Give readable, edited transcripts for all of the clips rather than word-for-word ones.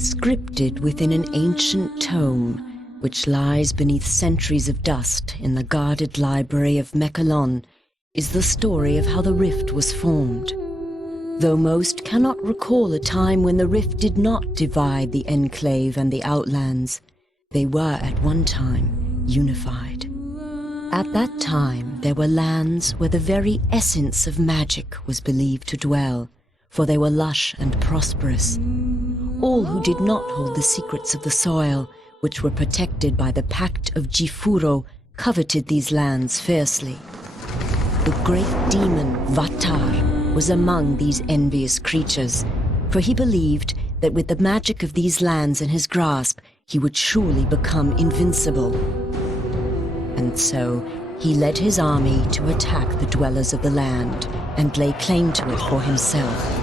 Scripted within an ancient tome, which lies beneath centuries of dust in the guarded library of Iellon, is the story of how the rift was formed. Though most cannot recall a time when the rift did not divide the Enclave and the Outlands, they were at one time unified. At that time, there were lands where the very essence of magic was believed to dwell, for they were lush and prosperous. All who did not hold the secrets of the soil, which were protected by the Pact of Jifuro, coveted these lands fiercely. The great demon Vatar was among these envious creatures, for he believed that with the magic of these lands in his grasp, he would surely become invincible. And so, he led his army to attack the dwellers of the land and lay claim to it for himself.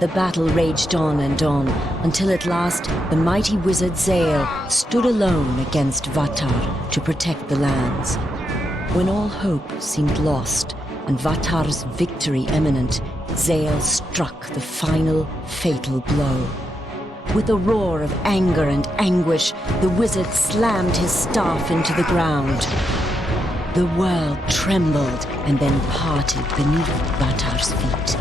The battle raged on and on, until at last the mighty wizard Zael stood alone against Vatar to protect the lands. When all hope seemed lost and Vatar's victory imminent, Zael struck the final, fatal blow. With a roar of anger and anguish, the wizard slammed his staff into the ground. The world trembled and then parted beneath Vatar's feet.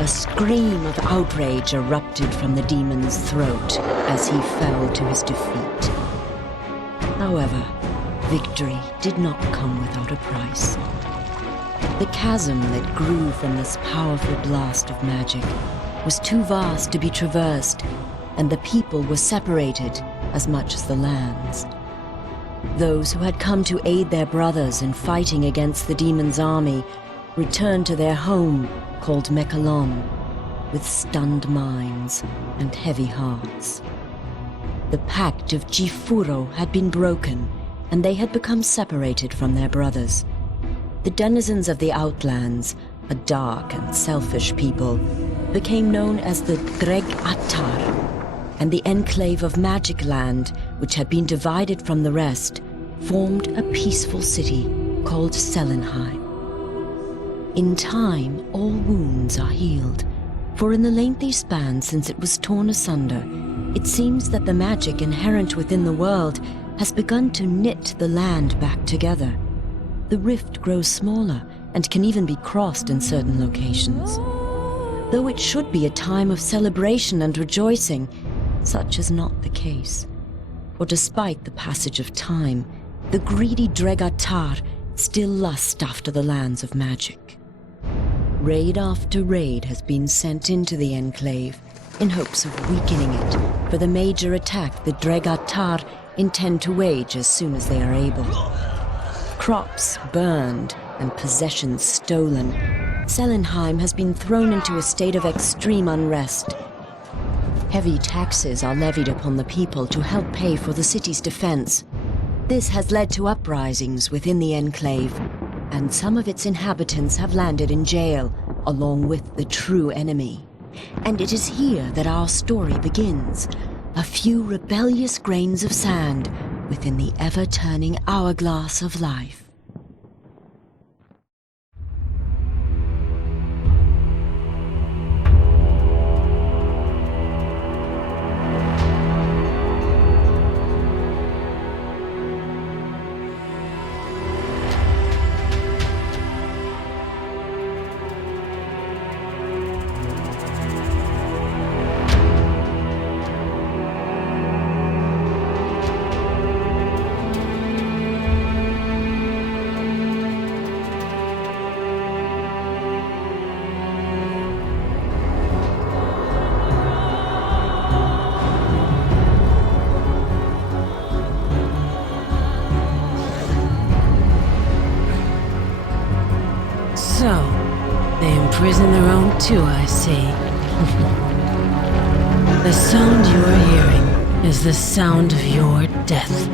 A scream of outrage erupted from the demon's throat as he fell to his defeat. However, victory did not come without a price. The chasm that grew from this powerful blast of magic was too vast to be traversed, and the people were separated as much as the lands. Those who had come to aid their brothers in fighting against the demon's army returned to their home, called Iellon, with stunned minds and heavy hearts. The Pact of Jifuro had been broken, and they had become separated from their brothers. The denizens of the Outlands, a dark and selfish people, became known as the Dreg-Attar, and the Enclave of Magic Land, which had been divided from the rest, formed a peaceful city called Selenheim. In time, all wounds are healed, for in the lengthy span since it was torn asunder, it seems that the magic inherent within the world has begun to knit the land back together. The rift grows smaller and can even be crossed in certain locations. Though it should be a time of celebration and rejoicing, such is not the case. For despite the passage of time, the greedy Dreg-Attar still lust after the lands of magic. Raid after raid has been sent into the Enclave in hopes of weakening it for the major attack the Dreg-Attar intend to wage as soon as they are able. Crops burned and possessions stolen, Selenheim has been thrown into a state of extreme unrest. Heavy taxes are levied upon the people to help pay for the city's defense. This has led to uprisings within the Enclave, and some of its inhabitants have landed in jail, along with the true enemy. And it is here that our story begins. A few rebellious grains of sand within the ever-turning hourglass of life. So, they imprison their own too, I see. The sound you are hearing is the sound of your death.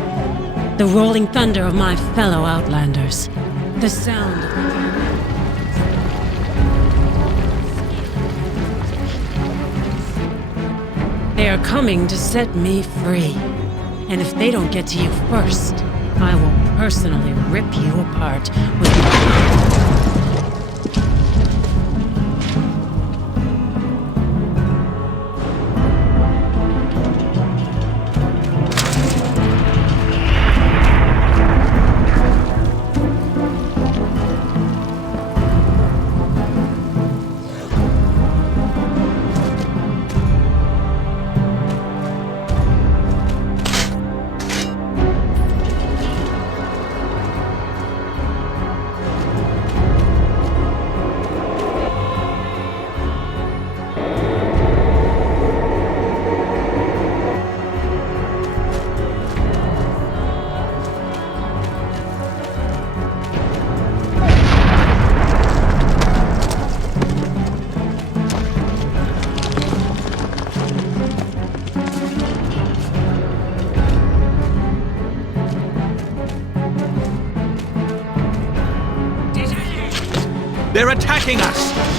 The rolling thunder of my fellow Outlanders. The sound of... They are coming to set me free. And if they don't get to you first, I will personally rip you apart with my... They're attacking us!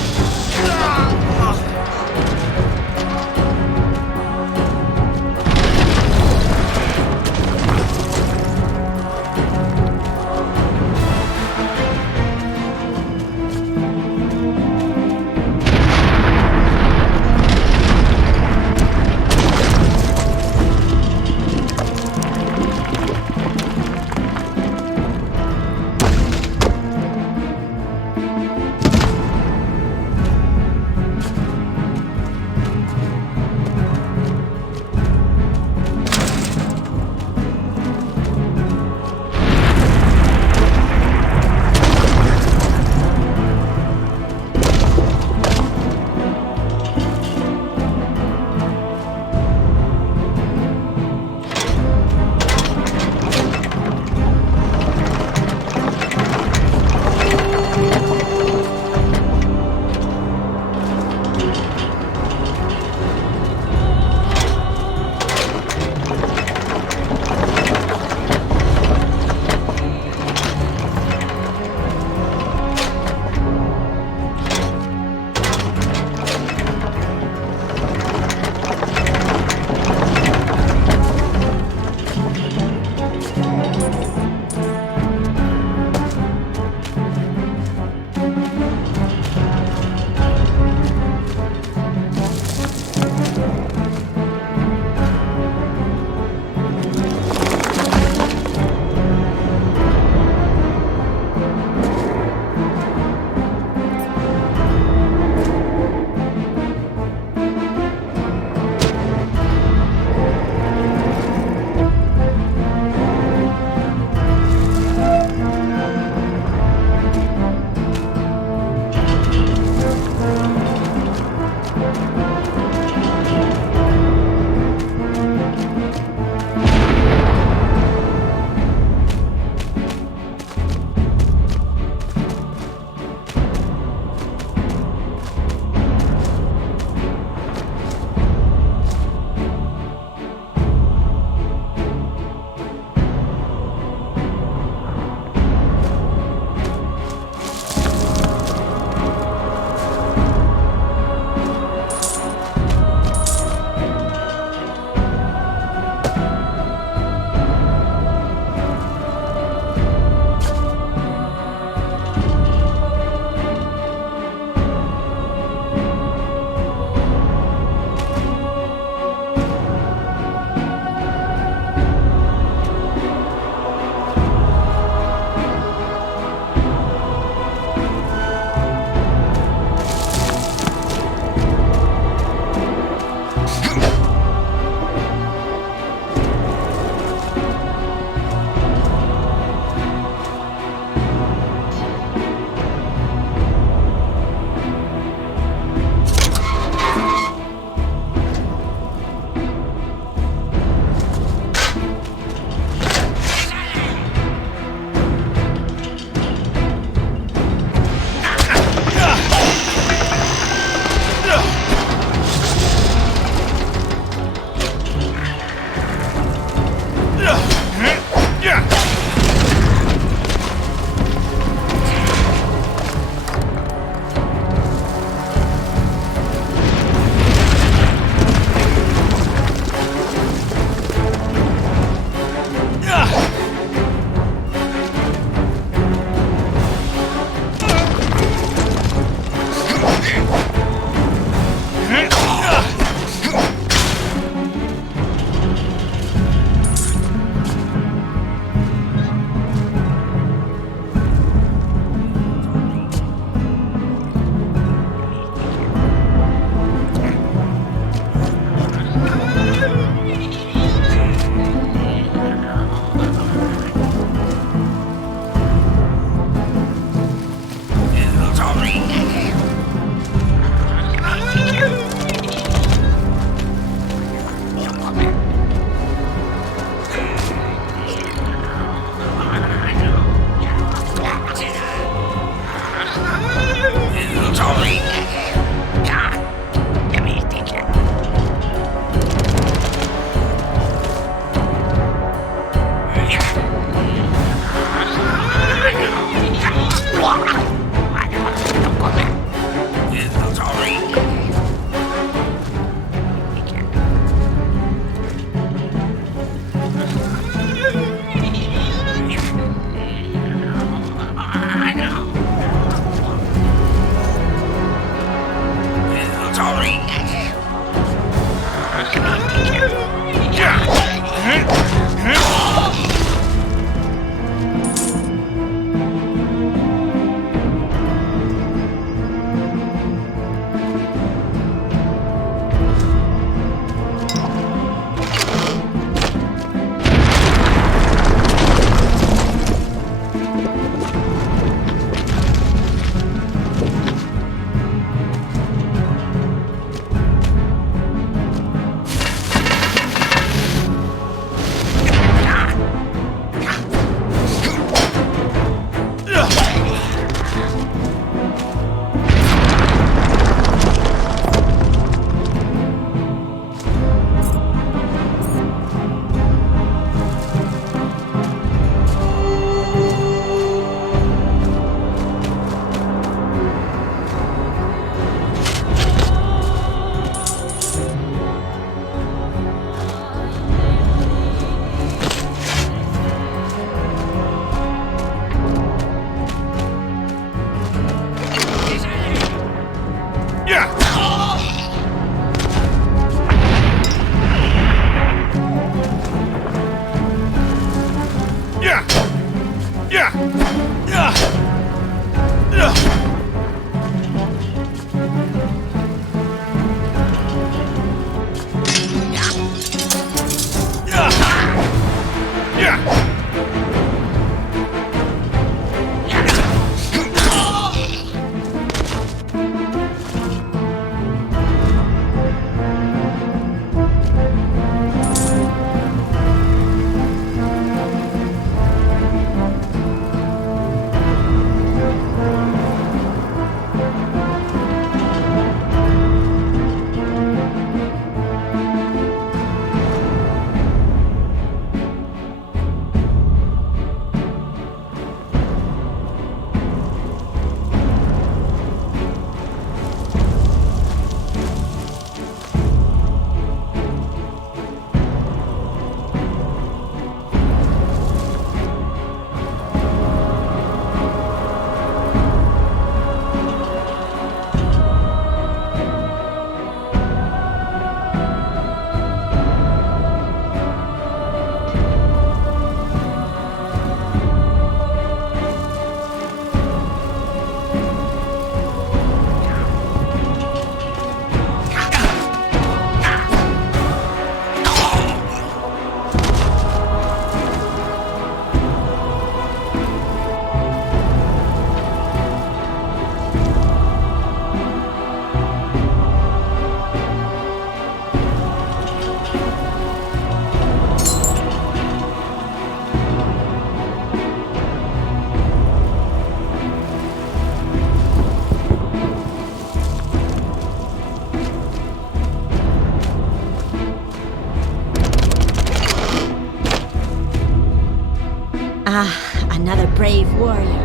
another brave warrior.